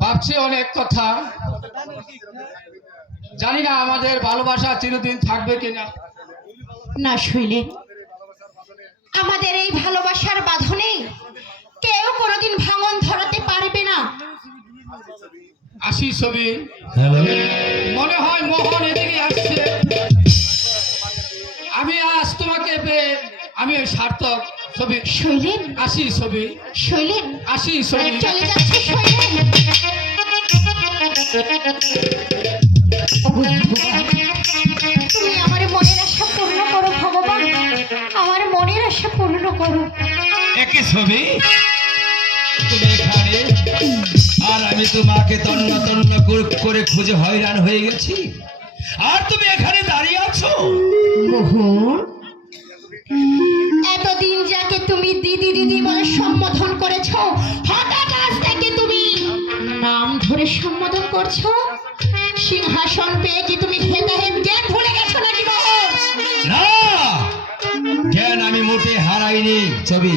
ভাবছি অনেক কথা, জানি না আমাদের ভালোবাসা চিরদিন থাকবে কিনা। না শৈলেন, আমাদের এই ভালোবাসার বাঁধনে কেউ কোনোদিন ভাঙন ধরাতে পারবে না। আসি ছবি, মনে হয় মোহন এদিকে আসছে। আমি আজ তোমাকে পেয়ে আমি সার্থক। ছবি শৈলেন, আসি ছবি, শৈলেন আসি ছবি, চলে যাচ্ছে শৈলেন। তুমি আমার মনের আশা পূর্ণ করো ভগবান, আমার মনের আশা পূর্ণ করো। একে ছবি তুমি এখানে, আর আমি তোমাকে তন্ন তন্ন করে খুঁজে হয়রান হয়ে গেছি, আর তুমি এখানে দাঁড়িয়ে আছো। মোহন, এতদিন যাকে তুমি দিদি দিদি বলে সম্বোধন করেছো, হঠাৎ আজ থেকে তুমি নাম ধরে সম্বোধন করছো। সিংহাসন পেয়ে কি তুমি হেতে হেত জ্ঞান ভুলে গেছো নাকি মোহন? না, জ্ঞান আমি মোটে হারাইনি ছবি।